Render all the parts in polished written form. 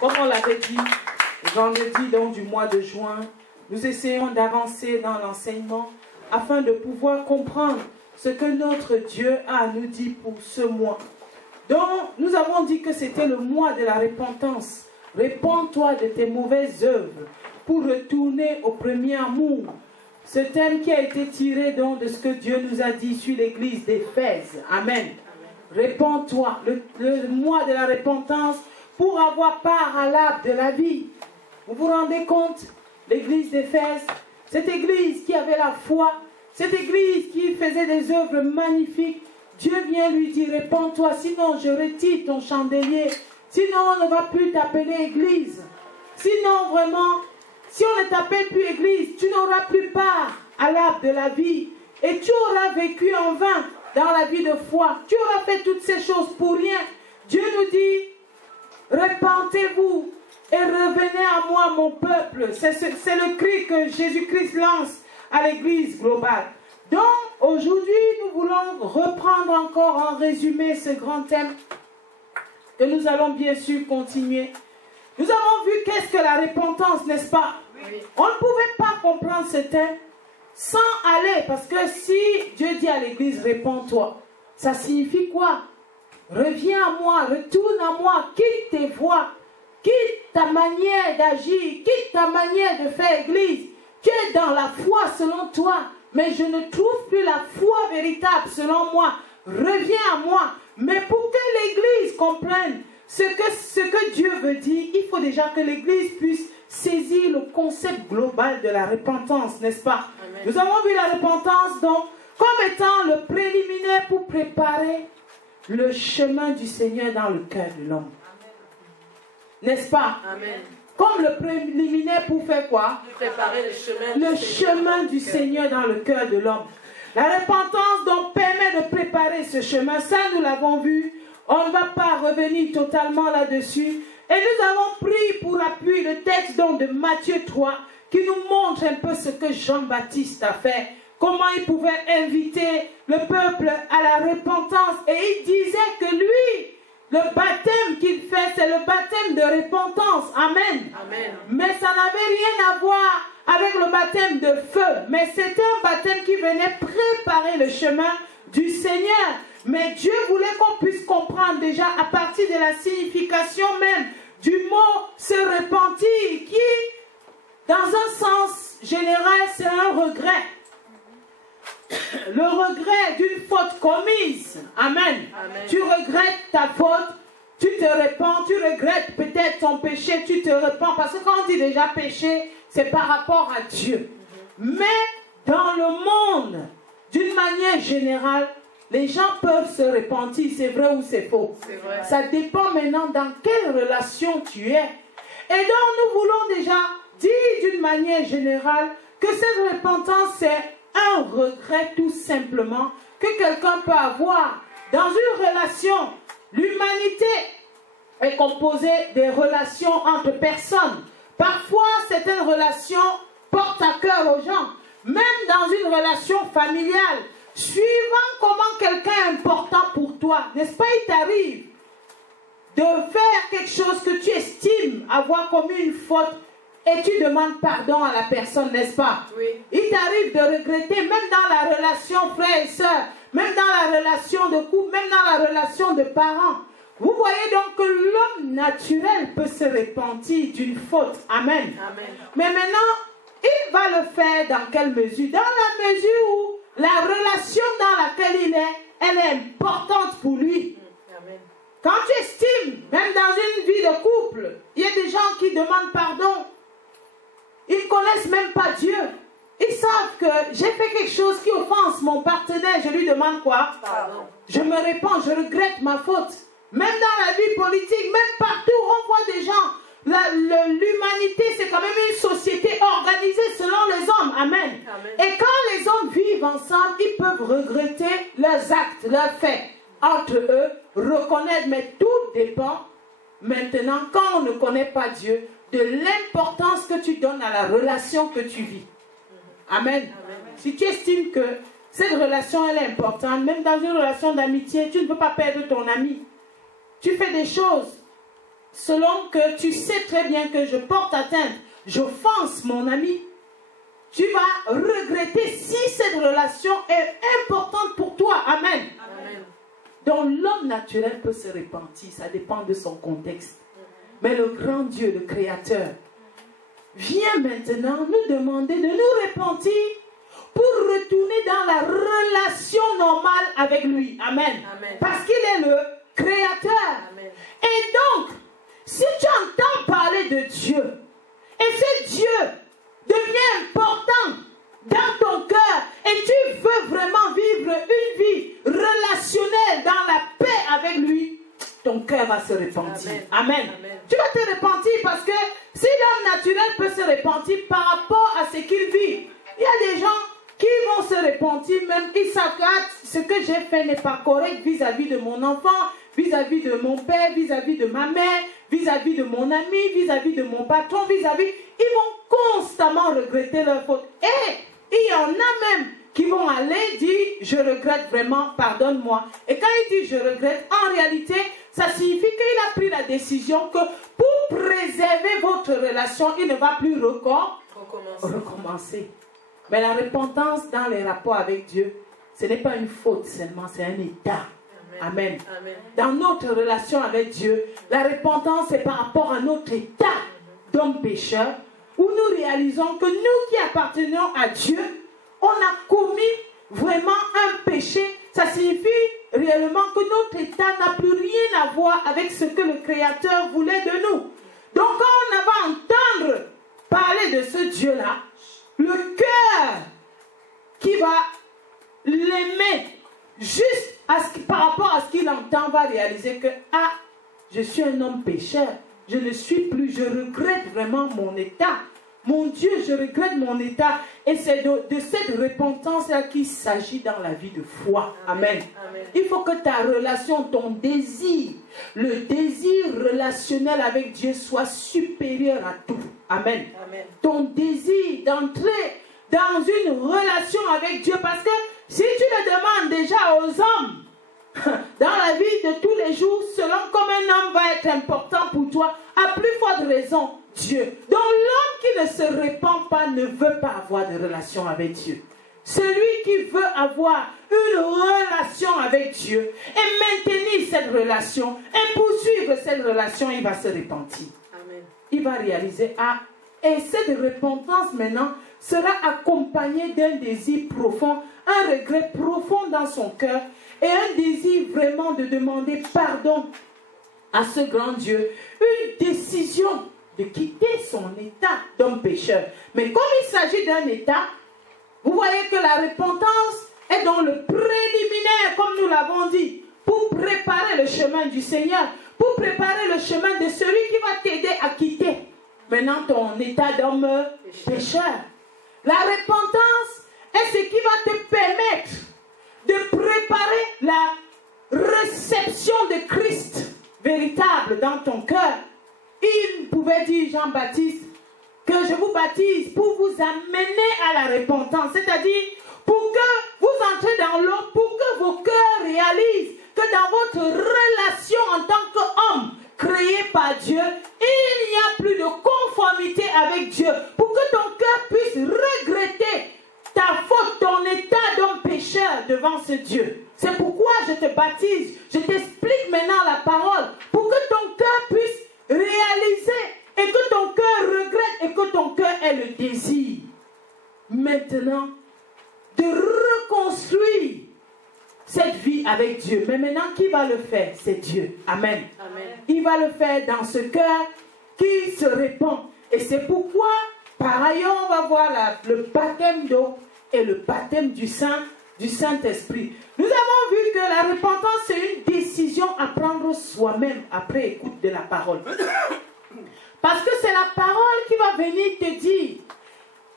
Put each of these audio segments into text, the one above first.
Comme on l'avait dit, le vendredi donc, du mois de juin, nous essayons d'avancer dans l'enseignement afin de pouvoir comprendre ce que notre Dieu a à nous dire pour ce mois. Donc, nous avons dit que c'était le mois de la repentance. Répands-toi de tes mauvaises œuvres pour retourner au premier amour. Ce thème qui a été tiré donc de ce que Dieu nous a dit sur l'église d'Éphèse. Amen. Répands-toi, le mois de la repentance pour avoir part à l'arbre de la vie. Vous vous rendez compte? L'église d'Éphèse, cette église qui avait la foi, cette église qui faisait des œuvres magnifiques, Dieu vient lui dire, répands-toi, sinon je retire ton chandelier, sinon on ne va plus t'appeler église. Sinon vraiment, si on ne t'appelle plus église, tu n'auras plus part à l'arbre de la vie et tu auras vécu en vain dans la vie de foi. Tu auras fait toutes ces choses pour rien. Dieu nous dit, repentez-vous et revenez à moi, mon peuple. C'est le cri que Jésus-Christ lance à l'église globale. Donc, aujourd'hui, nous voulons reprendre encore en résumé ce grand thème que nous allons bien sûr continuer. Nous avons vu qu'est-ce que la repentance, n'est-ce pas? Oui. On ne pouvait pas comprendre ce thème sans aller, parce que si Dieu dit à l'église, répands-toi, ça signifie quoi? Reviens à moi, retourne à moi, quitte tes voies, quitte ta manière d'agir, quitte ta manière de faire église. Tu es dans la foi selon toi, mais je ne trouve plus la foi véritable selon moi. Reviens à moi. Mais pour que l'église comprenne ce que Dieu veut dire, il faut déjà que l'église puisse saisir le concept global de la repentance, n'est-ce pas? Amen. Nous avons vu la repentance donc comme étant le préliminaire pour préparer le chemin du Seigneur dans le cœur de l'homme. N'est-ce pas? Amen. Comme le préliminaire pour faire quoi? Préparer le chemin du Seigneur dans le cœur de l'homme. La repentance donc permet de préparer ce chemin. Ça, nous l'avons vu. On ne va pas revenir totalement là-dessus. Et nous avons pris pour appui le texte donc de Matthieu 3 qui nous montre un peu ce que Jean-Baptiste a fait. Comment il pouvait inviter le peuple à la repentance. Et il disait que lui, le baptême qu'il fait, c'est le baptême de repentance. Amen. Amen. Mais ça n'avait rien à voir avec le baptême de feu. Mais c'était un baptême qui venait préparer le chemin du Seigneur. Mais Dieu voulait qu'on puisse comprendre déjà à partir de la signification même du mot se repentir, qui, dans un sens général, c'est un regret. Le regret d'une faute commise. Amen. Amen. Tu regrettes ta faute, tu te repens, tu regrettes peut-être ton péché, tu te repens. Parce que quand on dit déjà péché, c'est par rapport à Dieu. Mais dans le monde, d'une manière générale, les gens peuvent se repentir, c'est vrai ou c'est faux. Vrai. Ça dépend maintenant dans quelle relation tu es. Et donc nous voulons déjà dire d'une manière générale que cette repentance, c'est un regret tout simplement que quelqu'un peut avoir. Dans une relation, l'humanité est composée des relations entre personnes. Parfois, certaines relations portent à cœur aux gens. Même dans une relation familiale, suivant comment quelqu'un est important pour toi, n'est-ce pas, il t'arrive de faire quelque chose que tu estimes avoir commis une faute et tu demandes pardon à la personne, n'est-ce pas? Oui. Il t'arrive de regretter, même dans la relation frère et soeur, même dans la relation de couple, même dans la relation de parents. Vous voyez donc que l'homme naturel peut se repentir d'une faute. Amen. Amen. Mais maintenant, il va le faire dans quelle mesure? Dans la mesure où la relation dans laquelle il est, elle est importante pour lui. Amen. Quand tu estimes, même dans une vie de couple, il y a des gens qui demandent pardon. Ils ne connaissent même pas Dieu. Ils savent que j'ai fait quelque chose qui offense mon partenaire. Je lui demande quoi? Pardon. Je me répands, je regrette ma faute. Même dans la vie politique, même partout, on voit des gens. L'humanité, c'est quand même une société organisée selon les hommes. Amen. Amen. Et quand les hommes vivent ensemble, ils peuvent regretter leurs actes, leurs faits entre eux, reconnaître, mais tout dépend maintenant, quand on ne connaît pas Dieu, de l'importance que tu donnes à la relation que tu vis. Amen. Amen. Si tu estimes que cette relation elle est importante, même dans une relation d'amitié, tu ne peux pas perdre ton ami. Tu fais des choses selon que tu sais très bien que je porte atteinte, j'offense mon ami, tu vas regretter si cette relation est importante pour toi. Amen. Amen. Donc l'homme naturel peut se repentir, ça dépend de son contexte. Mais le grand Dieu, le Créateur, vient maintenant nous demander de nous repentir pour retourner dans la relation normale avec lui. Amen. Amen. Parce qu'il est le Créateur. Amen. Et donc, si tu entends parler de Dieu, et ce Dieu devient important dans ton cœur, et tu veux vraiment vivre une vie relationnelle dans la paix avec lui, ton cœur va se repentir. Amen. Amen. Amen. Tu vas te repentir parce que si l'homme naturel peut se repentir par rapport à ce qu'il vit, il y a des gens qui vont se repentir, même ils savent que ce que j'ai fait n'est pas correct vis-à-vis de mon enfant, vis-à-vis de mon père, vis-à-vis de ma mère, vis-à-vis de mon ami, vis-à-vis de mon patron, vis-à-vis. Ils vont constamment regretter leur faute. Et il y en a même qui vont aller dire, je regrette vraiment, pardonne-moi. Et quand il dit, je regrette, en réalité, ça signifie qu'il a pris la décision que pour préserver votre relation, il ne va plus recommencer. Mais la repentance dans les rapports avec Dieu, ce n'est pas une faute seulement, c'est un état. Amen. Amen. Dans notre relation avec Dieu, la repentance c'est par rapport à notre état d'homme pécheur, où nous réalisons que nous qui appartenons à Dieu, on a commis vraiment un péché. Ça signifie réellement que notre état n'a plus rien à voir avec ce que le Créateur voulait de nous. Donc quand on va entendre parler de ce Dieu-là, le cœur qui va l'aimer juste par rapport à ce qu'il entend va réaliser que je suis un homme pécheur, je ne suis plus, je regrette vraiment mon état. Mon Dieu, je regrette mon état. Et c'est de cette repentance-là qu'il s'agit dans la vie de foi. Amen. Amen. Il faut que ta relation, ton désir, le désir relationnel avec Dieu soit supérieur à tout. Amen. Amen. Ton désir d'entrer dans une relation avec Dieu. Parce que si tu le demandes déjà aux hommes, dans la vie de tous les jours, selon comme un homme va être important pour toi, à plus forte raison, Dieu. Donc l'homme qui ne se répand pas ne veut pas avoir de relation avec Dieu. Celui qui veut avoir une relation avec Dieu et maintenir cette relation et poursuivre cette relation, il va se repentir. Amen. Il va réaliser, et cette repentance maintenant sera accompagnée d'un désir profond, un regret profond dans son cœur et un désir vraiment de demander pardon à ce grand Dieu. Une décision de quitter son état d'homme pécheur. Mais comme il s'agit d'un état, vous voyez que la repentance est dans le préliminaire, comme nous l'avons dit, pour préparer le chemin du Seigneur, pour préparer le chemin de celui qui va t'aider à quitter maintenant ton état d'homme pécheur. La repentance est ce qui va te permettre de préparer la réception de Christ véritable dans ton cœur. Il pouvait dire, Jean-Baptiste, que je vous baptise pour vous amener à la repentance, c'est-à-dire pour que vous entrez dans l'eau, pour que vos cœurs réalisent que dans votre relation en tant qu'homme créé par Dieu, il n'y a plus de conformité avec Dieu, pour que ton cœur puisse regretter ta faute, ton état d'homme pécheur devant ce Dieu. C'est pourquoi je te baptise, je t'explique maintenant la parole, pour que ton cœur puisse réaliser et que ton cœur regrette et que ton cœur ait le désir maintenant de reconstruire cette vie avec Dieu. Mais maintenant, qui va le faire? C'est Dieu. Amen. Amen. Il va le faire dans ce cœur qui se répand. Et c'est pourquoi, par ailleurs, on va voir le baptême d'eau et le baptême du Saint-Esprit. Nous avons vu que la repentance, c'est une décision à prendre soi-même après écoute de la parole. Parce que c'est la parole qui va venir te dire.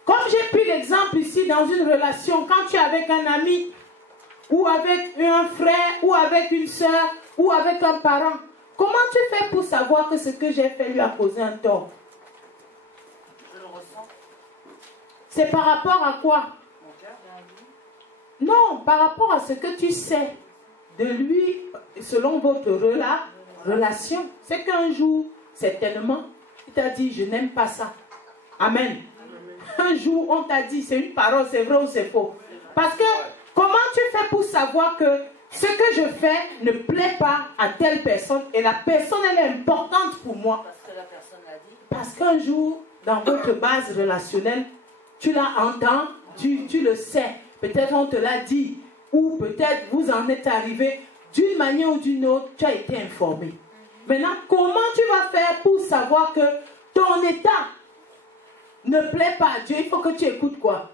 Comme j'ai pris l'exemple ici dans une relation, quand tu es avec un ami, ou avec un frère, ou avec une soeur, ou avec un parent, comment tu fais pour savoir que ce que j'ai fait lui a causé un tort? Je le ressens. C'est par rapport à quoi? Mon cœur. Non, par rapport à ce que tu sais de lui, selon votre relation. C'est qu'un jour, certainement, il t'a dit, je n'aime pas ça. Amen. Un jour, on t'a dit, c'est une parole, c'est vrai ou c'est faux. Parce que, comment tu fais pour savoir que ce que je fais ne plaît pas à telle personne et la personne, elle est importante pour moi? Parce que la personne l'a dit. Parce qu'un jour, dans votre base relationnelle, tu l'as entendu, tu le sais. Peut-être on te l'a dit, ou peut-être vous en êtes arrivé d'une manière ou d'une autre, tu as été informé. Maintenant, comment tu vas faire pour savoir que ton état ne plaît pas à Dieu? Il faut que tu écoutes quoi?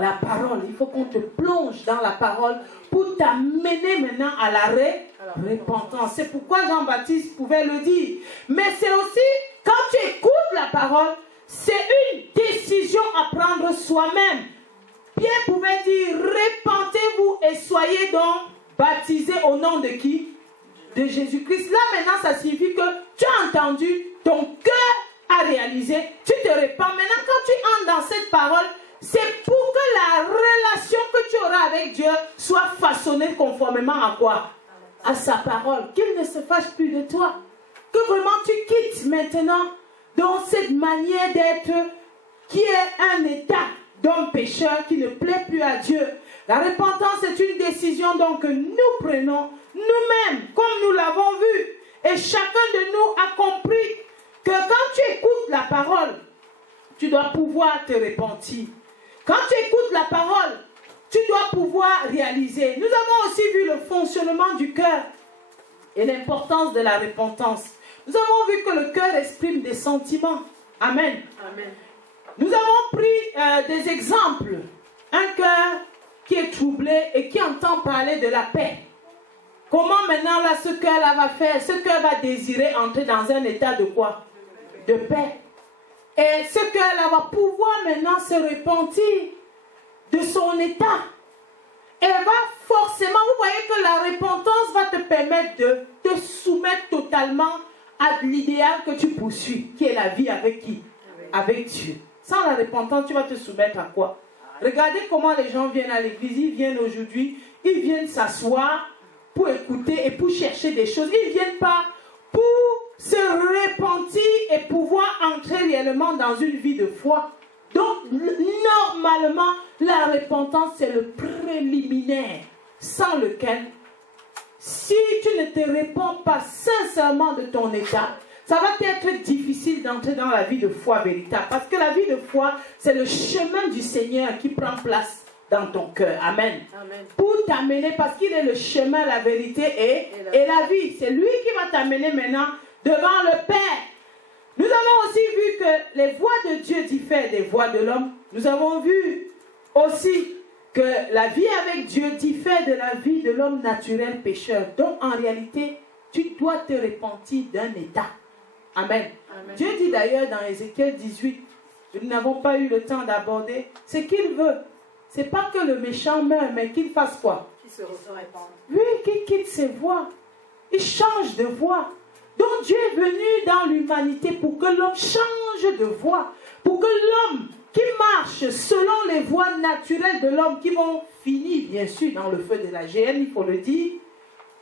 La parole. Il faut qu'on te plonge dans la parole pour t'amener maintenant à la repentance. C'est pourquoi Jean-Baptiste pouvait le dire. Mais c'est aussi, quand tu écoutes la parole, c'est une décision à prendre soi-même. Pierre pouvait dire, repentez-vous et soyez donc baptisés au nom de qui? De Jésus-Christ. Là maintenant, ça signifie que tu as entendu, ton cœur a réalisé, tu te repens. Maintenant, quand tu entres dans cette parole, c'est pour que la relation que tu auras avec Dieu soit façonnée conformément à quoi? À sa parole. Qu'il ne se fâche plus de toi. Que vraiment tu quittes maintenant dans cette manière d'être qui est un état d'homme pécheur qui ne plaît plus à Dieu. La repentance est une décision donc que nous prenons nous-mêmes, comme nous l'avons vu. Et chacun de nous a compris que quand tu écoutes la parole, tu dois pouvoir te repentir. Quand tu écoutes la parole, tu dois pouvoir réaliser. Nous avons aussi vu le fonctionnement du cœur et l'importance de la repentance. Nous avons vu que le cœur exprime des sentiments. Amen. Amen. Nous avons pris des exemples. Un cœur qui est troublé et qui entend parler de la paix. Comment maintenant là ce cœur-là va faire? Ce cœur va désirer entrer dans un état de quoi? De paix. Et ce cœur-là va pouvoir maintenant se repentir de son état. Et va forcément, vous voyez que la repentance va te permettre de te soumettre totalement à l'idéal que tu poursuis, qui est la vie avec qui? Avec Dieu. Sans la repentance, tu vas te soumettre à quoi? Regardez comment les gens viennent à l'église. Ils viennent aujourd'hui, ils viennent s'asseoir pour écouter et pour chercher des choses. Ils ne viennent pas pour se repentir et pouvoir entrer réellement dans une vie de foi. Donc, normalement, la repentance, c'est le préliminaire sans lequel, si tu ne te réponds pas sincèrement de ton état, ça va être difficile d'entrer dans la vie de foi véritable. Parce que la vie de foi, c'est le chemin du Seigneur qui prend place dans ton cœur. Amen. Amen. Pour t'amener, parce qu'il est le chemin, la vérité et la vie. C'est lui qui va t'amener maintenant devant le Père. Nous avons aussi vu que les voies de Dieu diffèrent des voies de l'homme. Nous avons vu aussi que la vie avec Dieu diffère de la vie de l'homme naturel pécheur. Donc en réalité, tu dois te repentir d'un état. Amen. Amen. Dieu dit d'ailleurs dans Ézéchiel 18, nous n'avons pas eu le temps d'aborder, ce qu'il veut. C'est pas que le méchant meure, mais qu'il fasse quoi? Qu'il se répande. Oui, qu'il quitte ses voies. Il change de voie. Donc Dieu est venu dans l'humanité pour que l'homme change de voie. Pour que l'homme qui marche selon les voies naturelles de l'homme, qui vont finir bien sûr dans le feu de la géhenne, il faut le dire,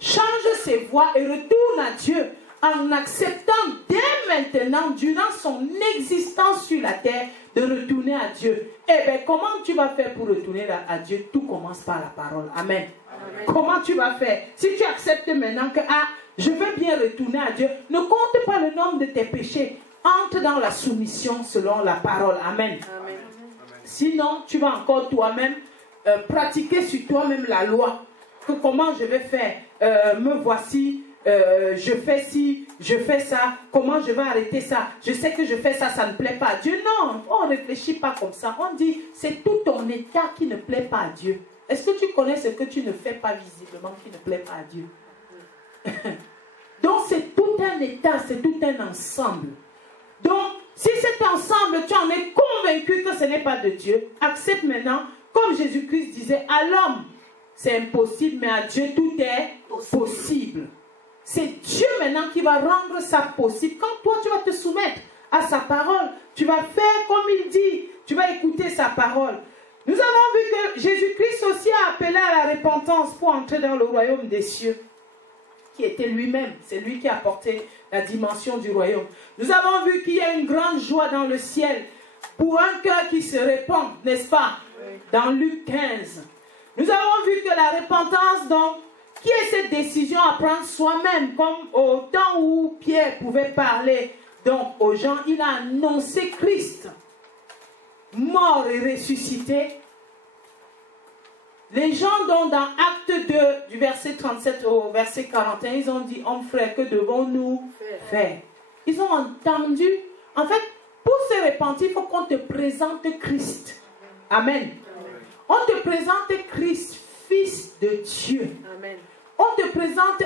change ses voies et retourne à Dieu en acceptant dès maintenant, durant son existence sur la terre, de retourner à Dieu. Eh bien, comment tu vas faire pour retourner à Dieu? Tout commence par la parole. Amen. Amen. Comment tu vas faire? Si tu acceptes maintenant que, je veux bien retourner à Dieu, ne compte pas le nombre de tes péchés. Entre dans la soumission selon la parole. Amen. Amen. Sinon, tu vas encore toi-même pratiquer sur toi-même la loi. Que comment je vais faire? Me voici. Je fais ci, je fais ça, comment je vais arrêter ça? Je sais que je fais ça, ça ne plaît pas à Dieu. Non, on ne réfléchit pas comme ça. On dit, c'est tout ton état qui ne plaît pas à Dieu. Est-ce que tu connais ce que tu ne fais pas visiblement qui ne plaît pas à Dieu? Donc c'est tout un état, c'est tout un ensemble. Donc, si cet ensemble, tu en es convaincu que ce n'est pas de Dieu, accepte maintenant, comme Jésus-Christ disait, à l'homme, c'est impossible, mais à Dieu, tout est possible. C'est Dieu maintenant qui va rendre ça possible. Quand toi, tu vas te soumettre à sa parole, tu vas faire comme il dit, tu vas écouter sa parole. Nous avons vu que Jésus-Christ aussi a appelé à la repentance pour entrer dans le royaume des cieux, qui était lui-même. C'est lui qui a apporté la dimension du royaume. Nous avons vu qu'il y a une grande joie dans le ciel pour un cœur qui se répand, n'est-ce pas? Dans Luc 15. Nous avons vu que la repentance, donc, qui est cette décision à prendre soi-même, comme au temps où Pierre pouvait parler donc aux gens, il a annoncé Christ, mort et ressuscité. Les gens donc dans Acte 2, du verset 37 au verset 41, ils ont dit, hommes frères, que devons-nous faire? Ils ont entendu. En fait, pour se repentir, il faut qu'on te présente Christ. Amen. On te présente Christ, Fils de Dieu. Amen. On te présente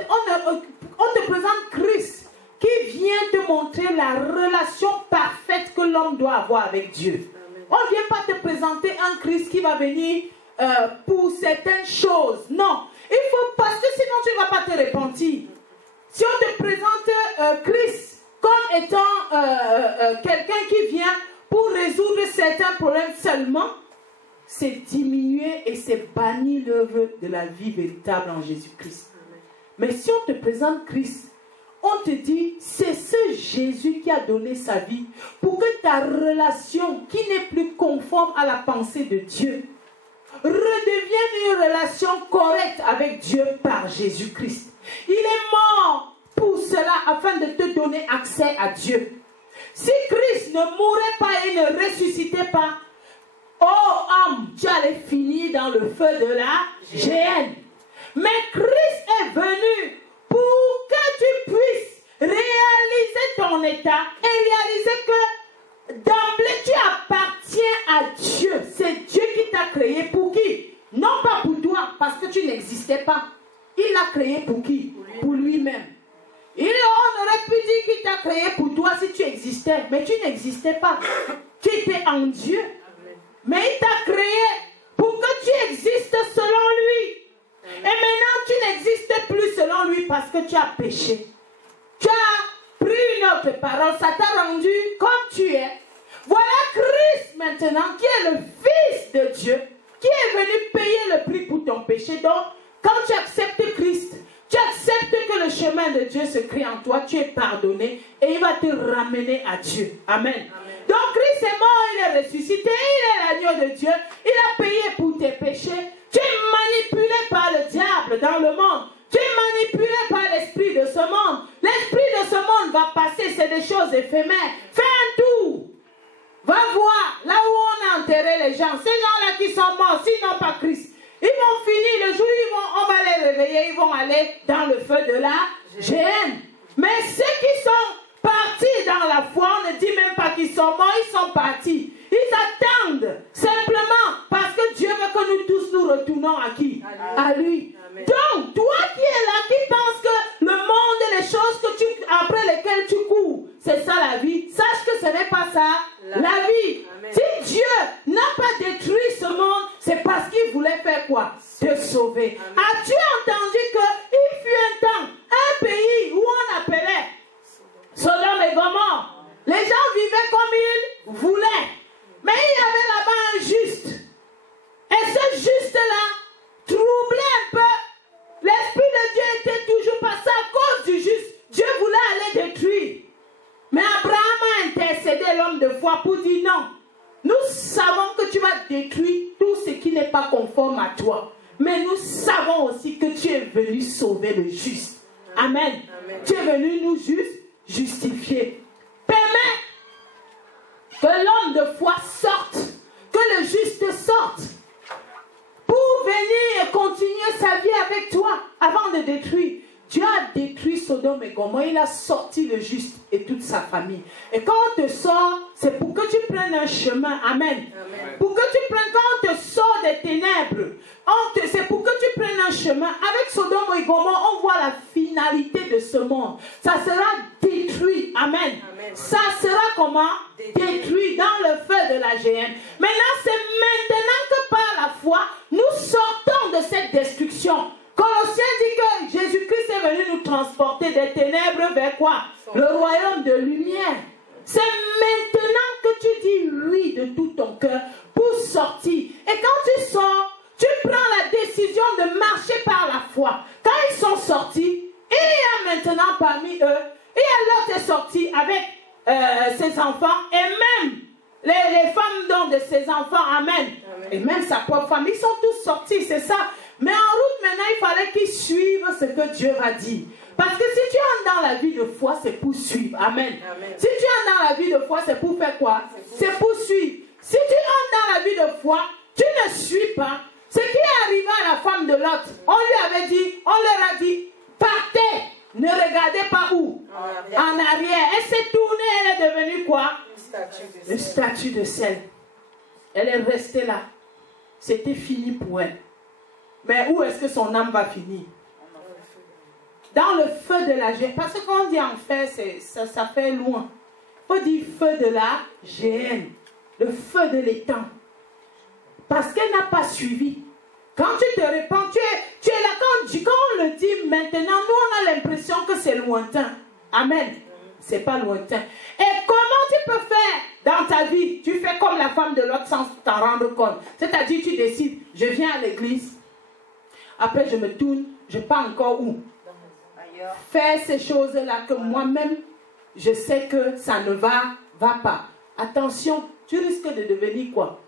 Christ qui vient te montrer la relation parfaite que l'homme doit avoir avec Dieu. Amen. On ne vient pas te présenter un Christ qui va venir pour certaines choses. Non, il faut, parce que sinon tu ne vas pas te repentir. Si on te présente Christ comme étant quelqu'un qui vient pour résoudre certains problèmes seulement, c'est diminuer et c'est bannir l'œuvre de la vie véritable en Jésus-Christ. Mais si on te présente Christ, on te dit, c'est ce Jésus qui a donné sa vie pour que ta relation, qui n'est plus conforme à la pensée de Dieu, redevienne une relation correcte avec Dieu par Jésus-Christ. Il est mort pour cela afin de te donner accès à Dieu. Si Christ ne mourait pas et ne ressuscitait pas, oh homme, tu allais finir dans le feu de la géhenne. Mais Christ est venu pour que tu puisses réaliser ton état et réaliser que d'emblée tu appartiens à Dieu. C'est Dieu qui t'a créé pour qui? Non pas pour toi, parce que tu n'existais pas. Il l'a créé pour qui? Pour lui-même. On aurait pu dire qu'il t'a créé pour toi si tu existais, mais tu n'existais pas. Tu étais en Dieu. Mais il t'a créé pour que tu existes selon lui. Et maintenant, tu n'existes plus selon lui parce que tu as péché. Tu as pris une autre parole, ça t'a rendu comme tu es. Voilà Christ maintenant, qui est le Fils de Dieu, qui est venu payer le prix pour ton péché. Donc, quand tu acceptes Christ, tu acceptes que le chemin de Dieu se crée en toi, tu es pardonné et il va te ramener à Dieu. Amen. Donc Christ est mort, il est ressuscité, il est l'agneau de Dieu, il a payé pour tes péchés. Tu es manipulé par le diable dans le monde. Tu es manipulé par l'esprit de ce monde. L'esprit de ce monde va passer, c'est des choses éphémères. Fais un tour. Va voir là où on a enterré les gens. Ces gens-là qui sont morts, s'ils n'ont pas Christ, ils vont finir le jour où on va les réveiller, ils vont aller dans le feu de la géhenne. Mais ceux qui sont partis dans la foi, on ne dit même pas qu'ils sont morts, ils sont partis. Ils attendent simplement parce que Dieu veut que nous tous nous retournons à qui? À lui. Amen. Donc, toi qui es là, qui penses que le monde et les choses après lesquelles tu cours, c'est ça la vie, sache que ce n'est pas ça la vie. Amen. Si Dieu n'a pas détruit ce monde, c'est parce qu'il voulait faire quoi? Te sauver. As-tu entendu qu'il fut un temps, un pays où on appelait Sodome et Gomorrhe, les gens vivaient comme ils voulaient. Mais il y avait là-bas un juste. Et ce juste-là troublait un peu. L'Esprit de Dieu était toujours passé à cause du juste. Dieu voulait aller détruire. Mais Abraham a intercédé l'homme de foi pour dire non. Nous savons que tu vas détruire tout ce qui n'est pas conforme à toi. Mais nous savons aussi que tu es venu sauver le juste. Amen. Amen. Tu es venu nous justifier. Permets que l'homme de foi sorte, que le juste sorte, pour venir et continuer sa vie avec toi avant de détruire. Dieu a détruit Sodome et Gomorrhe, il a sorti le juste et toute sa famille. Et quand on te sort, c'est pour que tu prennes un chemin. Amen. Amen. Pour que tu prennes, quand on te sort des ténèbres, c'est pour que tu prennes un chemin. Avec Sodome et Gomorrhe, on voit la finalité de ce monde. Ça sera détruit. Amen. Amen. Ça sera comment? Détruit dans le feu de la géhenne. Maintenant, c'est maintenant que par la foi, nous sortons de cette destruction. Colossiens dit que Jésus-Christ est venu nous transporter des ténèbres vers quoi? Le royaume de lumière. C'est maintenant que tu dis oui de tout ton cœur pour sortir. Et quand tu sors, tu prends la décision de marcher par la foi. Quand ils sont sortis, il y ses enfants et même les femmes donc de ses enfants. Amen. Amen. Et même sa propre femme. Ils sont tous sortis, c'est ça. Mais en route maintenant, il fallait qu'ils suivent ce que Dieu va dire. Parce que si tu entres dans la vie de foi, c'est pour suivre. Amen. Amen. Si tu entres dans la vie de foi, c'est pour faire quoi? C'est pour suivre. Si tu entres dans la vie de foi, tu ne suis pas. Ce qui est arrivé à la femme de Lot, on lui avait dit, on leur a dit, partez, ne regardez pas où? En arrière. Elle s'est tournée, elle est devenue quoi? Une statue de sel. Elle est restée là. C'était fini pour elle. Mais où est-ce que son âme va finir? Dans le feu de la géhenne. Parce que quand on dit enfer, ça fait loin. Il faut dire feu de la géhenne. Le feu de l'étang. Parce qu'elle n'a pas suivi. Quand tu te répands, tu es là. Quand on le dit maintenant, nous on a l'impression que c'est lointain. Amen. C'est pas lointain. Et comment tu peux faire dans ta vie? Tu fais comme la femme de l'autre sans t'en rendre compte. C'est-à-dire, tu décides, je viens à l'église. Après, je me tourne, je pars encore où? Faire ces choses-là que moi-même, je sais que ça ne va pas. Attention, tu risques de devenir quoi?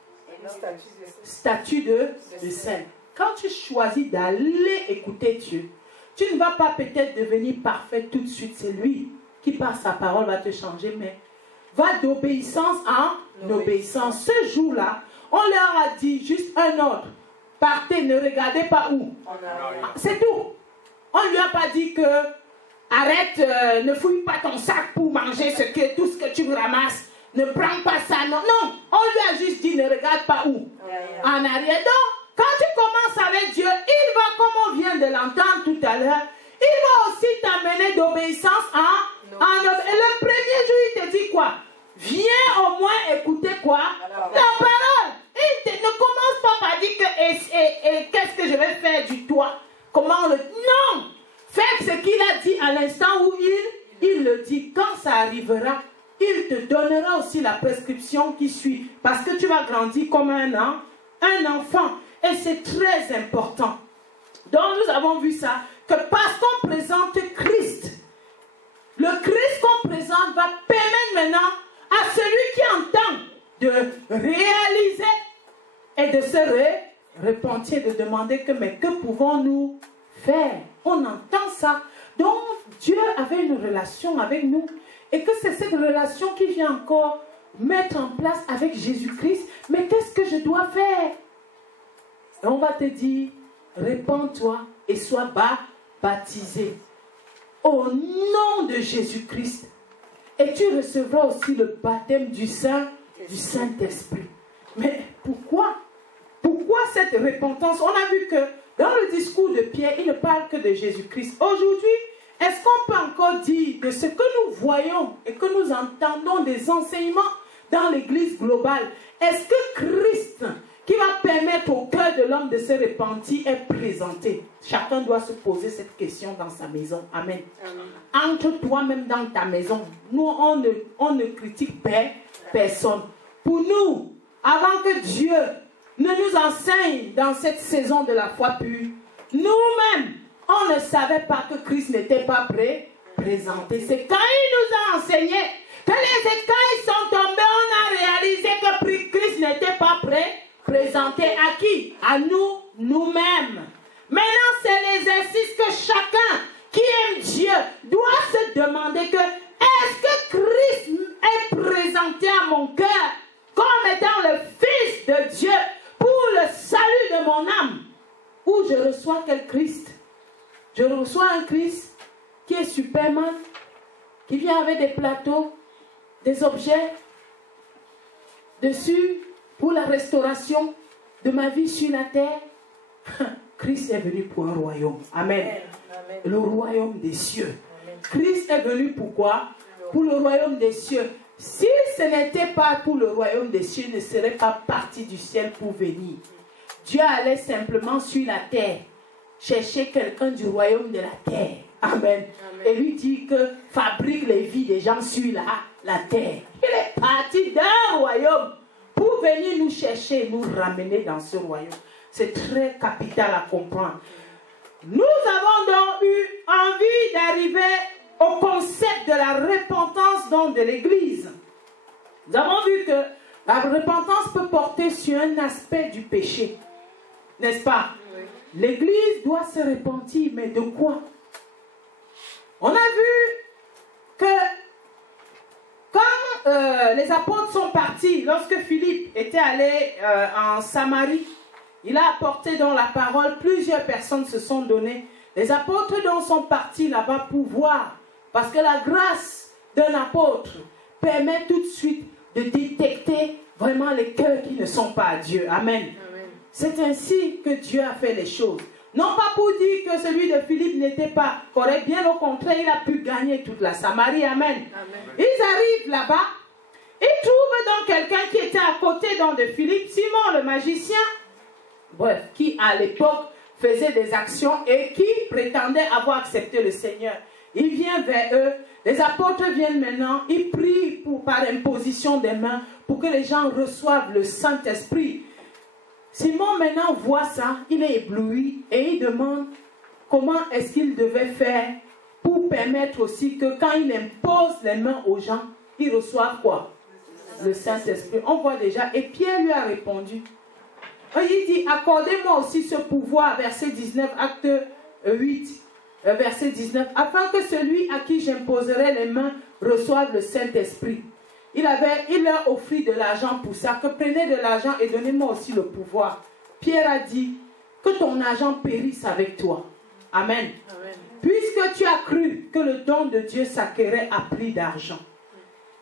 Statue de sel. Quand tu choisis d'aller écouter Dieu, tu ne vas pas peut-être devenir parfait tout de suite. C'est lui qui par sa parole va te changer, mais va d'obéissance en obéissance. Ce jour-là, on leur a dit juste un ordre. Partez, ne regardez pas où. C'est tout. On ne lui a pas dit que arrête, ne fouille pas ton sac pour manger tout ce que tu ramasses. Ne prends pas ça. Non, non. On lui a juste dit ne regarde pas où. En arrière. Donc, quand tu commences avec Dieu, il va, comme on vient de l'entendre tout à l'heure, il va aussi t'amener d'obéissance en obéissance. Et le premier jour, il te dit quoi? Viens au moins écouter quoi? La parole. Ne commence pas par dire que qu'est-ce que je vais faire du toit? Comment le... Non! Fais ce qu'il a dit à l'instant où il le dit. Quand ça arrivera, il te donnera aussi la prescription qui suit. Parce que tu vas grandir comme un enfant. Et c'est très important. Donc nous avons vu ça. Que parce qu'on présente Christ, le Christ qu'on présente va permettre maintenant à celui qui entend de réaliser et de se repentir, de demander mais que pouvons-nous faire? On entend ça. Donc Dieu avait une relation avec nous et que c'est cette relation qui vient encore mettre en place avec Jésus-Christ. Mais qu'est-ce que je dois faire? Et on va te dire, répands-toi et sois baptisé au nom de Jésus-Christ. Et tu recevras aussi le baptême du Saint-Esprit. Mais pourquoi? Pourquoi cette repentance? On a vu que dans le discours de Pierre, il ne parle que de Jésus-Christ. Aujourd'hui, est-ce qu'on peut encore dire de ce que nous voyons et que nous entendons des enseignements dans l'Église globale? Est-ce que Christ, qui va permettre au cœur de l'homme de se repentir, est présenté? Chacun doit se poser cette question dans sa maison. Amen. Entre toi-même dans ta maison. Nous, on ne critique personne. Pour nous, avant que Dieu ne nous enseigne dans cette saison de la foi pure, nous-mêmes, on ne savait pas que Christ n'était pas présenté. C'est quand il nous a enseigné que les écailles sont tombées, on a réalisé que Christ n'était pas présenté. À qui? À nous-mêmes. Maintenant, c'est l'exercice que chacun qui aime Dieu doit se demander que est-ce que Christ est présenté à mon cœur comme étant le Fils de Dieu pour le salut de mon âme? Ou je reçois quel Christ? Je reçois un Christ qui est Superman, qui vient avec des plateaux, des objets dessus pour la restauration de ma vie sur la terre. Christ est venu pour un royaume. Amen. Amen. Le royaume des cieux. Amen. Christ est venu pourquoi? Pour le royaume des cieux. Si ce n'était pas pour le royaume des cieux, il ne serait pas parti du ciel pour venir. Dieu allait simplement sur la terre chercher quelqu'un du royaume de la terre. Amen. Amen. Et lui dit que fabrique les vies des gens sur la terre. Il est parti d'un royaume pour venir nous chercher, nous ramener dans ce royaume. C'est très capital à comprendre. Nous avons donc eu envie d'arriver au concept de la repentance donc de l'Église. Nous avons vu que la repentance peut porter sur un aspect du péché. N'est-ce pas? Oui. L'Église doit se repentir, mais de quoi? On a vu que quand les apôtres sont partis, lorsque Philippe était allé en Samarie, il a apporté dans la parole, plusieurs personnes se sont données. Les apôtres donc sont partis là-bas pour voir, parce que la grâce d'un apôtre permet tout de suite de détecter vraiment les cœurs qui ne sont pas à Dieu. Amen. Amen. C'est ainsi que Dieu a fait les choses. Non pas pour dire que celui de Philippe n'était pas correct, bien au contraire, il a pu gagner toute la Samarie. Amen. Amen. Ils arrivent là-bas, ils trouvent donc quelqu'un qui était à côté donc de Philippe, Simon le magicien, bref, qui à l'époque faisait des actions et qui prétendait avoir accepté le Seigneur. Il vient vers eux, les apôtres viennent maintenant, ils prient par imposition des mains pour que les gens reçoivent le Saint-Esprit. Simon maintenant voit ça, il est ébloui et il demande comment est-ce qu'il devait faire pour permettre aussi que quand il impose les mains aux gens, ils reçoivent quoi? Le Saint-Esprit. On voit déjà, et Pierre lui a répondu. Il dit, accordez-moi aussi ce pouvoir, verset 19, acte 8, verset 19, afin que celui à qui j'imposerai les mains reçoive le Saint-Esprit. Il leur offrit de l'argent pour ça, que prenez de l'argent et donnez-moi aussi le pouvoir. Pierre a dit, que ton argent périsse avec toi. Amen. Amen. Puisque tu as cru que le don de Dieu s'acquérait à prix d'argent.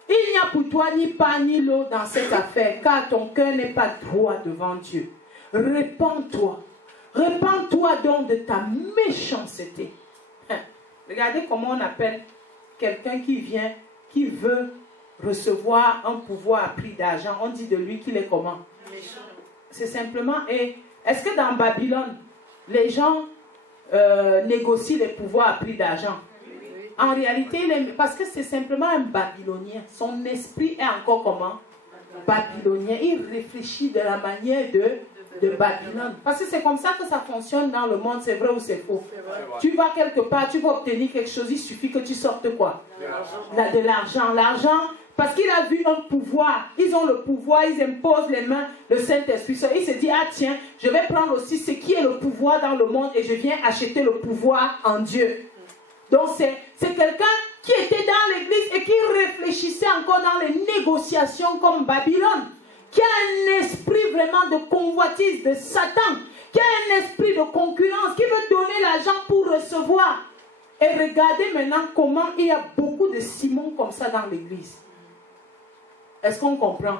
Il n'y a pour toi ni pain ni l'eau dans cette affaire, car ton cœur n'est pas droit devant Dieu. Répands-toi. Répands-toi donc de ta méchanceté. Regardez comment on appelle quelqu'un qui vient, qui veut recevoir un pouvoir à prix d'argent. On dit de lui qu'il est comment? C'est simplement, et est-ce que dans Babylone, les gens négocient les pouvoirs à prix d'argent? En réalité, parce que c'est simplement un Babylonien. Son esprit est encore comment? Babylonien. Il réfléchit de la manière de Babylone. Parce que c'est comme ça que ça fonctionne dans le monde. C'est vrai ou c'est faux? Tu vas quelque part, tu vas obtenir quelque chose, il suffit que tu sortes quoi? De l'argent. L'argent, parce qu'il a vu un pouvoir. Ils ont le pouvoir, ils imposent les mains, le Saint-Esprit. Il se dit, ah tiens, je vais prendre aussi ce qui est le pouvoir dans le monde et je viens acheter le pouvoir en Dieu. Donc c'est quelqu'un qui était dans l'église et qui réfléchissait encore dans les négociations comme Babylone, qui a un esprit vraiment de convoitise de Satan, qui a un esprit de concurrence, qui veut donner l'argent pour recevoir. Et regardez maintenant comment il y a beaucoup de Simons comme ça dans l'église. Est-ce qu'on comprend?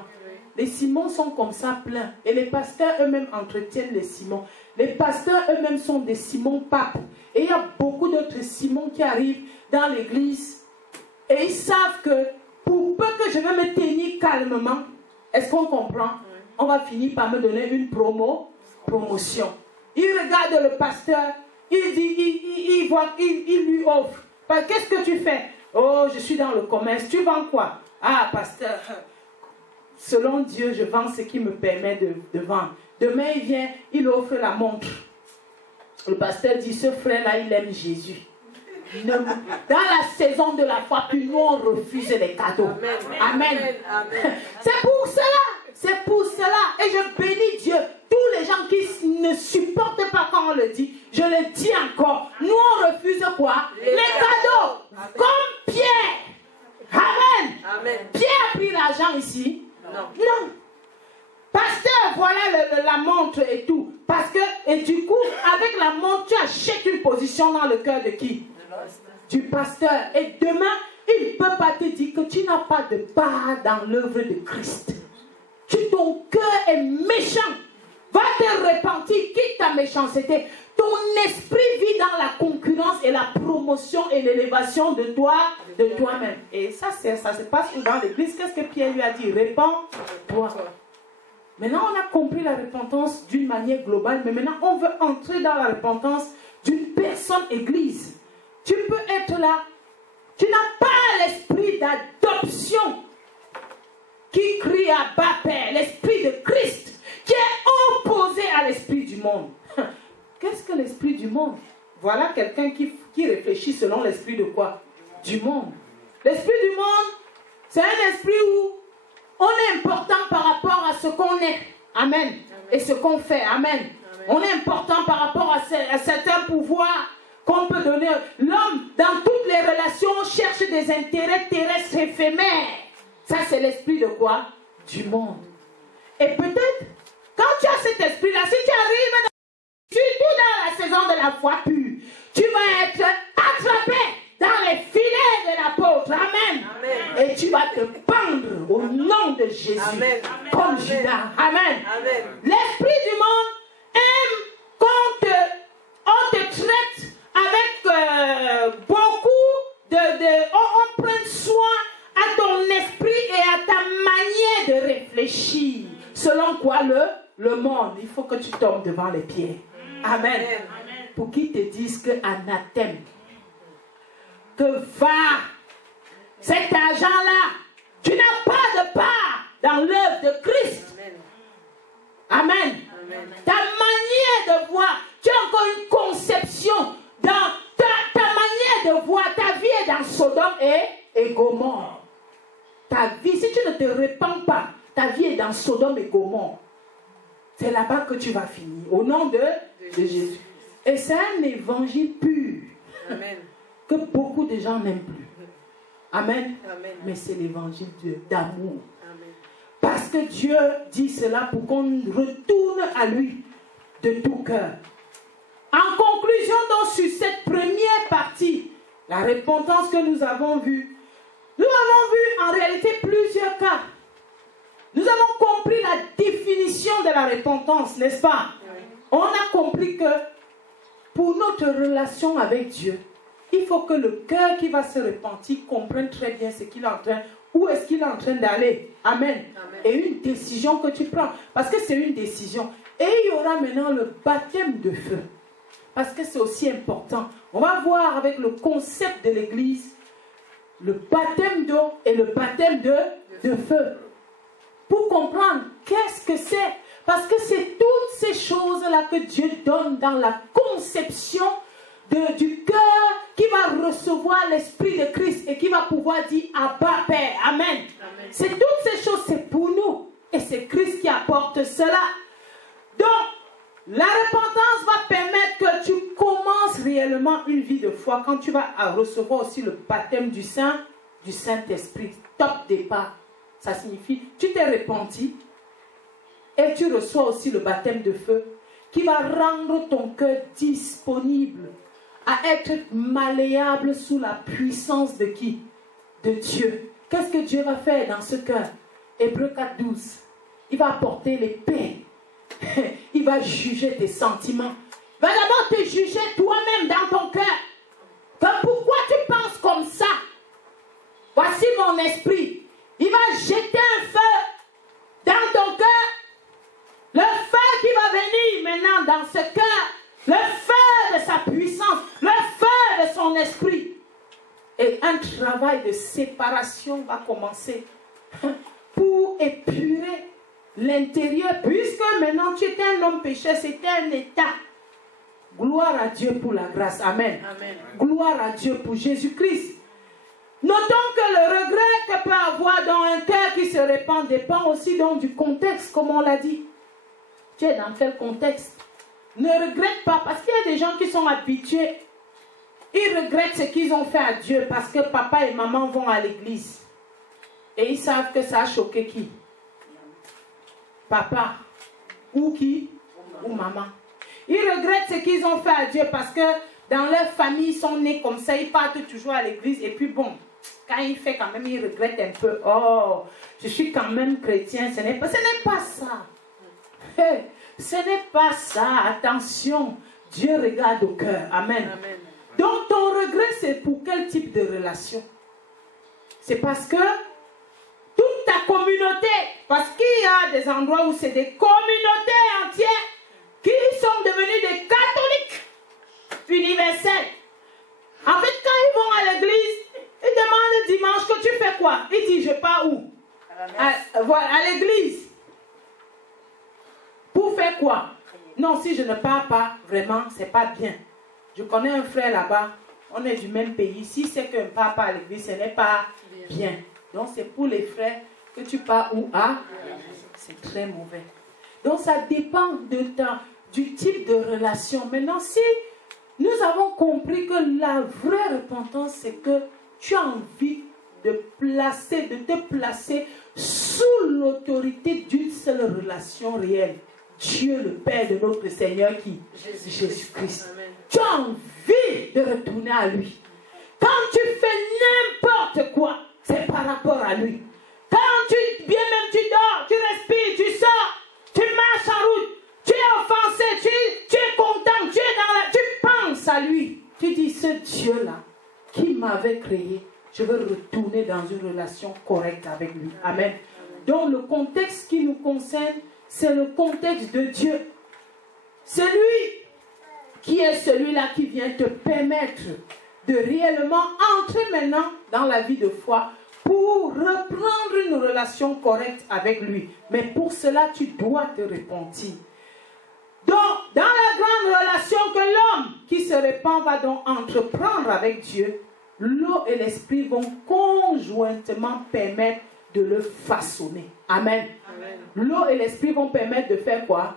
Les Simons sont comme ça pleins. Et les pasteurs eux-mêmes entretiennent les Simons. Les pasteurs eux-mêmes sont des Simons papes. Et il y a beaucoup d'autres Simons qui arrivent dans l'église. Et ils savent que pour peu que je vais me tenir calmement, est-ce qu'on comprend? On va finir par me donner une promotion. Il regarde le pasteur. Il dit, il lui offre. Qu'est-ce que tu fais? Oh, je suis dans le commerce. Tu vends quoi? Ah, pasteur, selon Dieu, je vends ce qui me permet de vendre. Demain, il vient, il offre la montre. Le pasteur dit, ce frère-là, il aime Jésus. Dans la saison de la foi, puis nous, on refuse les cadeaux. Amen. Amen. Amen. C'est pour cela. C'est pour cela. Et je bénis Dieu. Tous les gens qui ne supportent pas quand on le dit, je le dis encore. Nous, on refuse quoi? Les cadeaux. Amen. Comme Pierre. Amen. Amen. Pierre a pris l'argent ici? Non. Pasteur, voilà la montre et tout. Parce que, et du coup, avec la montre, tu achètes une position dans le cœur de qui? Du pasteur. Et demain, il ne peut pas te dire que tu n'as pas de part dans l'œuvre de Christ. Ton cœur est méchant. Va te repentir, quitte ta méchanceté. Ton esprit vit dans la concurrence et la promotion et l'élévation de toi-même. Et ça se passe dans l'église. Qu'est-ce que Pierre lui a dit? Répands-toi. Maintenant, on a compris la repentance d'une manière globale, mais maintenant, on veut entrer dans la repentance d'une personne église. Tu peux être là. Tu n'as pas l'esprit d'adoption qui crie à bas père, l'esprit de Christ, qui est opposé à l'esprit du monde. Qu'est-ce que l'esprit du monde? Voilà quelqu'un qui réfléchit selon l'esprit de quoi? Du monde. L'esprit du monde, c'est un esprit où qu'on est. Amen. Et ce qu'on fait. Amen. On est important par rapport à certains pouvoirs qu'on peut donner. L'homme, dans toutes les relations, cherche des intérêts terrestres éphémères. Ça, c'est l'esprit de quoi? Du monde. Et peut-être, quand tu as cet esprit-là, si tu arrives, surtout dans la saison de la foi pure, tu vas être attrapé dans les filets de l'apôtre. Amen. Amen. Et tu vas te pendre au nom de Jésus. Amen. Comme Judas. Amen. Amen. L'esprit du monde aime quand on te traite avec beaucoup on prend soin à ton esprit et à ta manière de réfléchir. Selon quoi le monde, il faut que tu tombes devant les pieds. Amen. Amen. Pour qu'ils te disent que anathème, que va, cet argent-là, tu n'as pas de part dans l'œuvre de Christ. Amen. Amen. Ta manière de voir, tu as encore une conception dans ta manière de voir, ta vie est dans Sodome et Gomorrhe. Ta vie, si tu ne te répands pas, ta vie est dans Sodome et Gomorrhe. C'est là-bas que tu vas finir, au nom de Jésus. Et c'est un évangile pur. Amen. Que beaucoup de gens n'aiment plus. Amen. Amen. Mais c'est l'évangile d'amour. Parce que Dieu dit cela pour qu'on retourne à lui de tout cœur. En conclusion, donc, sur cette première partie, la repentance que nous avons vue, nous avons vu en réalité plusieurs cas. Nous avons compris la définition de la repentance, n'est-ce pas? Oui. On a compris que pour notre relation avec Dieu, il faut que le cœur qui va se repentir comprenne très bien ce qu'il est en train, où est-ce qu'il est en train d'aller. Amen. Amen. Et une décision que tu prends. Parce que c'est une décision. Et il y aura maintenant le baptême de feu. Parce que c'est aussi important. On va voir avec le concept de l'Église, le baptême d'eau et le baptême de feu. Pour comprendre qu'est-ce que c'est. Parce que c'est toutes ces choses-là que Dieu donne dans la conception du cœur qui va recevoir l'Esprit de Christ et qui va pouvoir dire Abba Père. Amen. Amen. C'est toutes ces choses, c'est pour nous. Et c'est Christ qui apporte cela. Donc, la repentance va permettre que tu commences réellement une vie de foi quand tu vas recevoir aussi le baptême du Saint-Esprit. Top départ. Ça signifie, tu t'es repenti et tu reçois aussi le baptême de feu qui va rendre ton cœur disponible à être malléable sous la puissance de qui? De Dieu. Qu'est-ce que Dieu va faire dans ce cœur? Hébreux 4:12. Il va apporter l'épée. Il va juger tes sentiments. Il va d'abord te juger toi-même dans ton cœur. Que pourquoi tu penses comme ça? Voici mon esprit. Il va jeter un feu dans ton cœur. Le feu qui va venir maintenant dans ce cœur. Le feu de sa puissance. Le feu de son esprit. Et un travail de séparation va commencer pour épurer l'intérieur. Puisque maintenant tu étais un homme pécheur, c'était un état. Gloire à Dieu pour la grâce. Amen. Amen. Gloire à Dieu pour Jésus-Christ. Notons que le regret que peut avoir dans un cœur qui se répand dépend aussi donc du contexte, comme on l'a dit. Tu es dans quel contexte? Ne regrette pas, parce qu'il y a des gens qui sont habitués. Ils regrettent ce qu'ils ont fait à Dieu parce que papa et maman vont à l'église. Et ils savent que ça a choqué qui? Papa. Ou qui? Ou maman. Ils regrettent ce qu'ils ont fait à Dieu parce que dans leur famille, ils sont nés comme ça. Ils partent toujours à l'église. Et puis bon, quand il fait quand même, ils regrettent un peu. Oh, je suis quand même chrétien. Ce n'est pas ça. Hey, ce n'est pas ça. Attention. Dieu regarde au cœur. Amen. Amen. Donc ton regret, c'est pour quel type de relation? C'est parce que toute ta communauté, parce qu'il y a des endroits où c'est des communautés entières qui sont devenus des catholiques universels. En fait, quand ils vont à l'église, ils demandent dimanche que tu fais quoi? Ils disent, je pars où? À l'église. Pour faire quoi? Non, si je ne pars pas, vraiment, c'est pas bien. Je connais un frère là-bas, on est du même pays. Si c'est qu'un papa à l'église, ce n'est pas bien. Donc c'est pour les frères que tu pars où? c'est très mauvais. Donc ça dépend du type de relation. Maintenant, si nous avons compris que la vraie repentance, c'est que tu as envie de te placer sous l'autorité d'une seule relation réelle. Dieu le Père de notre Seigneur qui Jésus-Christ. Tu as envie de retourner à lui. Quand tu fais n'importe quoi, c'est par rapport à lui. Quand bien même tu dors, tu respires, tu sors, tu marches en route, tu es offensé, tu es content, tu penses à lui. Tu dis, ce Dieu-là qui m'avait créé, je veux retourner dans une relation correcte avec lui. Amen. Donc le contexte qui nous concerne, c'est le contexte de Dieu. C'est lui qui est celui-là qui vient te permettre de réellement entrer maintenant dans la vie de foi pour reprendre une relation correcte avec lui. Mais pour cela, tu dois te repentir. Donc, dans la grande relation que l'homme qui se répand va donc entreprendre avec Dieu, l'eau et l'esprit vont conjointement permettre de le façonner. Amen. Amen. L'eau et l'esprit vont permettre de faire quoi?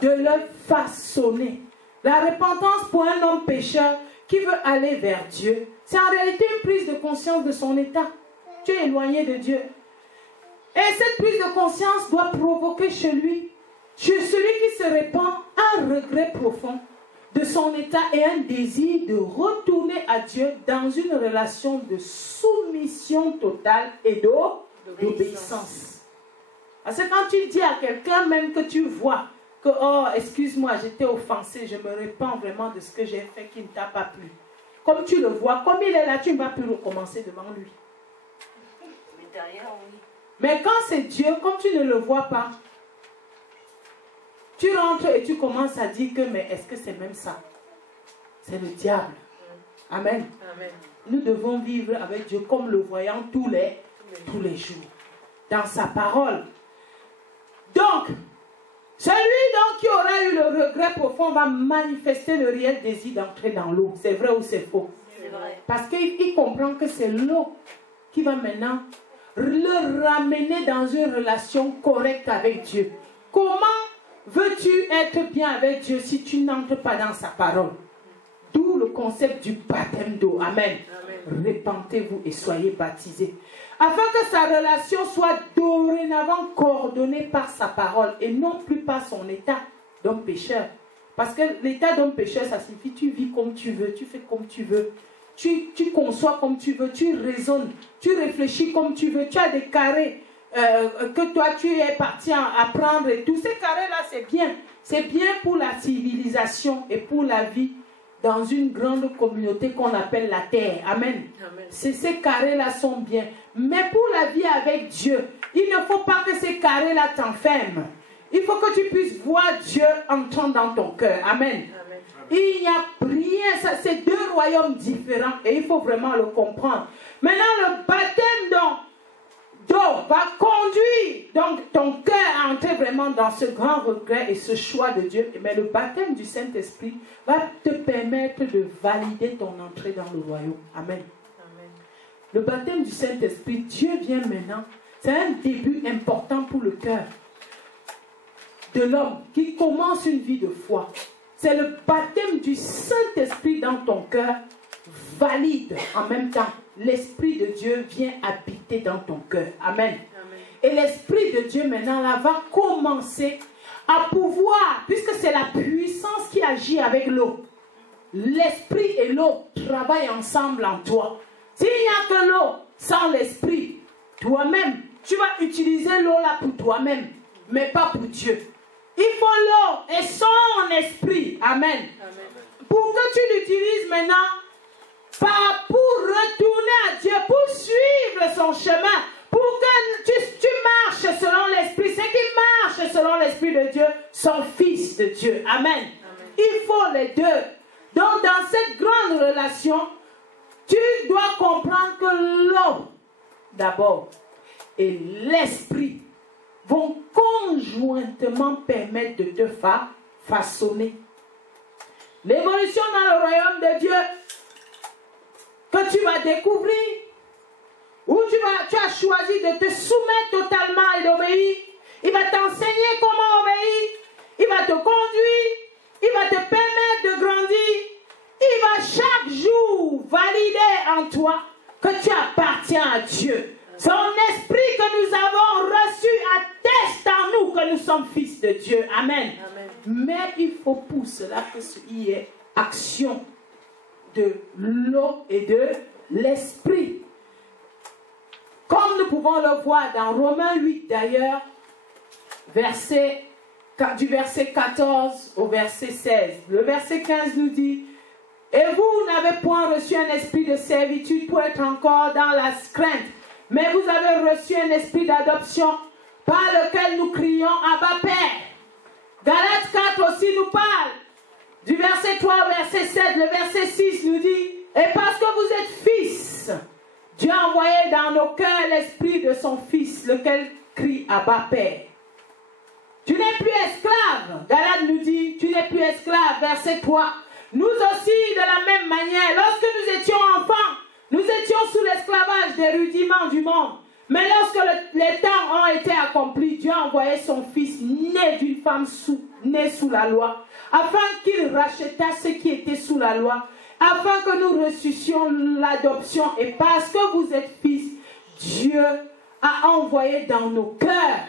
De le façonner. La repentance pour un homme pécheur qui veut aller vers Dieu, c'est en réalité une prise de conscience de son état. Tu es éloigné de Dieu. Et cette prise de conscience doit provoquer chez lui, chez celui qui se répand, un regret profond de son état et un désir de retourner à Dieu dans une relation de soumission totale et d'obéissance. Parce que quand tu dis à quelqu'un même que tu vois que, oh, excuse-moi, j'étais offensé, je me répands vraiment de ce que j'ai fait qui ne t'a pas plu. Comme tu le vois, comme il est là, tu ne vas plus recommencer devant lui. Mais derrière, oui. Mais quand c'est Dieu, comme tu ne le vois pas, tu rentres et tu commences à dire que, mais est-ce que c'est même ça? C'est le diable. Amen. Amen. Nous devons vivre avec Dieu comme le voyant tous les jours. Dans sa parole. Donc, celui donc qui aura eu le regret profond va manifester le réel désir d'entrer dans l'eau. C'est vrai ou c'est faux? C'est vrai. Parce qu'il comprend que c'est l'eau qui va maintenant le ramener dans une relation correcte avec Dieu. Comment veux-tu être bien avec Dieu si tu n'entres pas dans sa parole? D'où le concept du baptême d'eau. Amen. Amen. Répentez-vous et soyez baptisés. Afin que sa relation soit dorénavant coordonnée par sa parole et non plus par son état d'homme pécheur. Parce que l'état d'homme pécheur, ça signifie tu vis comme tu veux, tu fais comme tu veux, tu conçois comme tu veux, tu raisonnes, tu réfléchis comme tu veux, tu as des carrés que toi tu es parti apprendre et tous ces carrés-là, c'est bien. C'est bien pour la civilisation et pour la vie dans une grande communauté qu'on appelle la terre. Amen. Amen. Ces carrés-là sont bien. Mais pour la vie avec Dieu, il ne faut pas que ces carrés-là t'enferment. Il faut que tu puisses voir Dieu entrant dans ton cœur. Amen. Amen. Il n'y a rien, c'est deux royaumes différents et il faut vraiment le comprendre. Maintenant, le baptême d'eau va conduire donc ton cœur à entrer vraiment dans ce grand regret et ce choix de Dieu. Mais le baptême du Saint-Esprit va te permettre de valider ton entrée dans le royaume. Amen. Amen. Le baptême du Saint-Esprit, Dieu vient maintenant. C'est un début important pour le cœur de l'homme qui commence une vie de foi. C'est le baptême du Saint-Esprit dans ton cœur valide en même temps. L'Esprit de Dieu vient habiter dans ton cœur. Amen. Amen. Et l'Esprit de Dieu maintenant là va commencer à pouvoir, puisque c'est la puissance qui agit avec l'eau. L'Esprit et l'eau travaillent ensemble en toi. S'il n'y a que l'eau sans l'Esprit, toi-même, tu vas utiliser l'eau là pour toi-même, mais pas pour Dieu. Il faut l'eau et son esprit. Amen. Amen. Pour que tu l'utilises maintenant, pas pour retourner à Dieu, pour suivre son chemin, pour que tu marches selon l'esprit. Ceux qui marchent selon l'esprit de Dieu sont fils de Dieu. Amen. Amen. Il faut les deux. Donc dans cette grande relation, tu dois comprendre que l'eau, d'abord, et l'esprit vont conjointement permettre de te façonner. L'évolution dans le royaume de Dieu que tu vas découvrir, où tu as choisi de te soumettre totalement et d'obéir, il va sommes fils de Dieu. Amen. Amen. Mais il faut pour cela qu'il y ait action de l'eau et de l'esprit. Comme nous pouvons le voir dans Romains 8 d'ailleurs, du verset 14 au verset 16. Le verset 15 nous dit: et vous n'avez point reçu un esprit de servitude pour être encore dans la crainte, mais vous avez reçu un esprit d'adoption par lequel nous crions Abba Père. Galates 4 aussi nous parle du verset 3 au verset 7. Le verset 6 nous dit: et parce que vous êtes fils, Dieu a envoyé dans nos cœurs l'esprit de son fils, lequel crie Abba Père. Tu n'es plus esclave. Galates nous dit: tu n'es plus esclave. Verset 3. Nous aussi, de la même manière, lorsque nous étions enfants, nous étions sous l'esclavage des rudiments du monde. Mais lorsque les temps ont été accomplis, Dieu a envoyé son fils, né d'une femme née sous la loi, afin qu'il rachetât ceux qui étaient sous la loi, afin que nous reçussions l'adoption. Et parce que vous êtes fils, Dieu a envoyé dans nos cœurs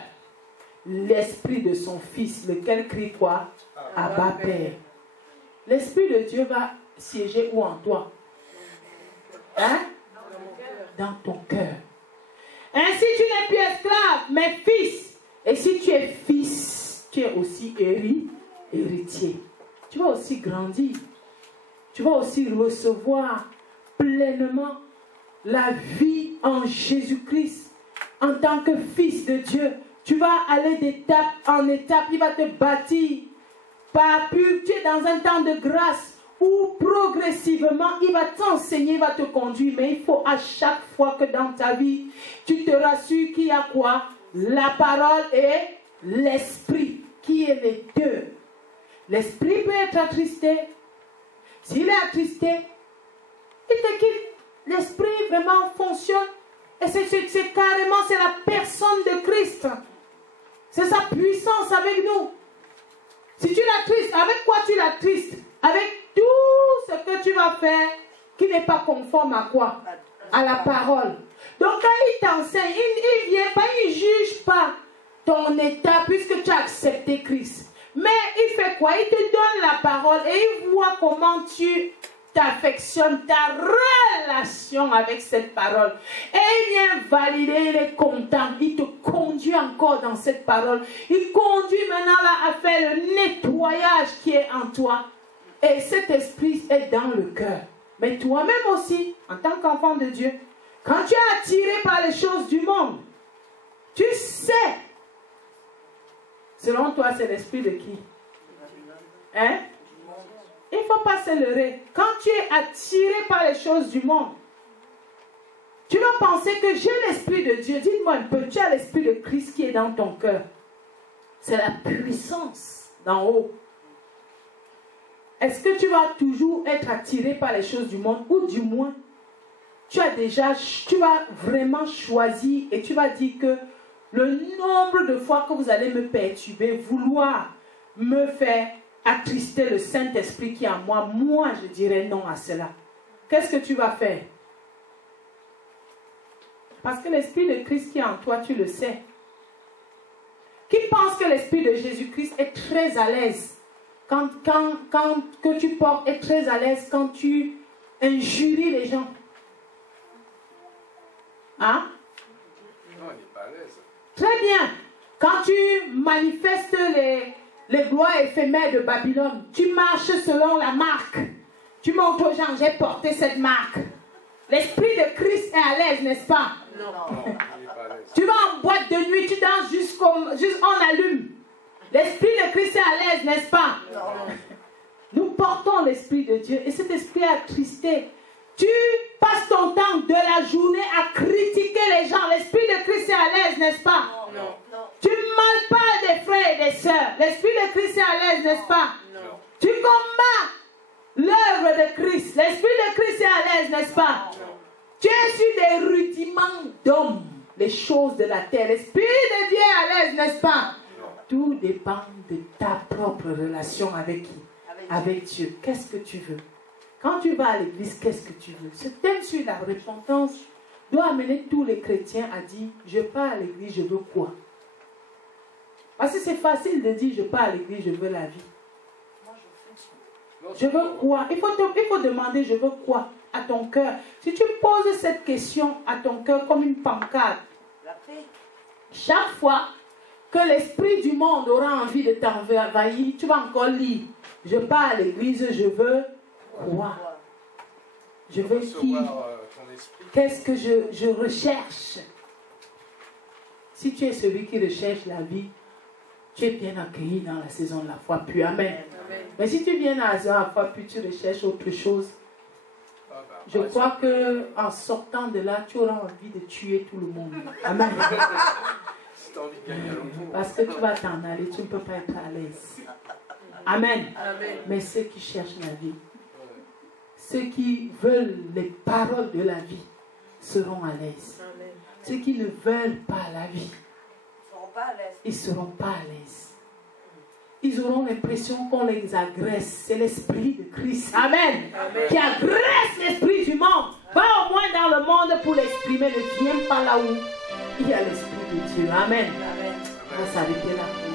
l'esprit de son fils, lequel crie quoi? Abba Père. L'esprit de Dieu va siéger où en toi? Hein? Dans ton cœur. Ainsi tu n'es plus esclave, mais fils. Et si tu es fils, tu es aussi héritier. Tu vas aussi grandir. Tu vas aussi recevoir pleinement la vie en Jésus-Christ. En tant que fils de Dieu, tu vas aller d'étape en étape. Il va te bâtir. Tu es dans un temps de grâce où progressivement il va t'enseigner, il va te conduire. Mais il faut à chaque fois que dans ta vie, tu te rassures qu'il y a quoi? La parole et l'esprit, qui est les deux. L'esprit peut être attristé. S'il est attristé, il te quitte. L'esprit vraiment fonctionne. Et c'est carrément, c'est la personne de Christ. C'est sa puissance avec nous. Si tu l'attristes, avec quoi tu l'attristes? Avec tout ce que tu vas faire qui n'est pas conforme à quoi? À la parole. Donc quand il t'enseigne, il ne vient pas, il ne juge pas ton état puisque tu as accepté Christ. Mais il fait quoi? Il te donne la parole et il voit comment tu t'affectionnes, ta relation avec cette parole. Et il vient valider, il est content, il te conduit encore dans cette parole. Il conduit maintenant là à faire le nettoyage qui est en toi. Et cet esprit est dans le cœur. Mais toi-même aussi, en tant qu'enfant de Dieu, quand tu es attiré par les choses du monde, tu sais, selon toi, c'est l'esprit de qui? Hein? Il ne faut pas se leurrer. Quand tu es attiré par les choses du monde, tu vas penser que j'ai l'esprit de Dieu. Dites-moi un peu, tu as l'esprit de Christ qui est dans ton cœur. C'est la puissance d'en haut. Est-ce que tu vas toujours être attiré par les choses du monde, ou du moins, tu vas vraiment choisir et tu vas dire que le nombre de fois que vous allez me perturber, vouloir me faire attrister le Saint-Esprit qui est en moi, moi je dirais non à cela. Qu'est-ce que tu vas faire? Parce que l'Esprit de Christ qui est en toi, tu le sais. Qui pense que l'Esprit de Jésus-Christ est très à l'aise que tu portes, est très à l'aise quand tu injuries les gens? Hein? Non, il n'est pas à l'aise. Très bien. Quand tu manifestes les gloires éphémères de Babylone, tu marches selon la marque. Tu montres aux gens, j'ai porté cette marque. L'Esprit de Christ est à l'aise, n'est-ce pas? Non, il n'est pas à l'aise. Tu vas en boîte de nuit, tu danses jusqu'on allume. L'Esprit de Christ est à l'aise, n'est-ce pas? Non. Nous portons l'Esprit de Dieu et cet esprit attristé. Tu passes ton temps de la journée à critiquer les gens. L'Esprit de Christ est à l'aise, n'est-ce pas? Non. Tu mal parles des frères et des sœurs. L'Esprit de Christ est à l'aise, n'est-ce pas? Non. Tu combats l'œuvre de Christ. L'Esprit de Christ est à l'aise, n'est-ce pas? Non. Tu es sur des rudiments d'hommes, les choses de la terre. L'Esprit de Dieu est à l'aise, n'est-ce pas? Non. Tout dépend de ta propre relation avec qui? Avec Dieu. Qu'est-ce que tu veux? Quand tu vas à l'église, qu'est-ce que tu veux? Ce thème sur la repentance doit amener tous les chrétiens à dire, je pars à l'église, je veux quoi? Parce que c'est facile de dire, je pars à l'église, je veux la vie. Moi, je fais ça. Non, Je veux quoi? Il faut demander, je veux quoi à ton cœur. Si tu poses cette question à ton cœur comme une pancarte, La paix. chaque fois que l'esprit du monde aura envie de t'envahir, tu vas encore lire. Je pars à l'église, je veux quoi? Je veux qui? ton esprit. Qu'est-ce que je recherche? Si tu es celui qui recherche la vie, tu es bien accueilli dans la saison de la foi pure. Amen. Amen. Mais si tu viens dans la saison de la foi pure, tu recherches autre chose. Ah, bah, Je crois qu'en sortant de là, tu auras envie de tuer tout le monde. Amen. Si tu as envie de gagner à l'autre. Parce que tu vas t'en aller, tu ne peux pas être à l'aise. Amen. Amen. Mais ceux qui cherchent la vie, ceux qui veulent les paroles de la vie, seront à l'aise. Amen. Ceux qui ne veulent pas la vie, Ils ne seront pas à l'aise. ils ne seront pas à l'aise. Ils auront l'impression qu'on les agresse. C'est l'esprit de Christ. Amen. Amen. Qui agresse l'esprit du monde. Va au moins dans le monde pour l'exprimer. Ne viens pas là où il y a l'esprit de Dieu. Amen. Amen. On va s'arrêter là.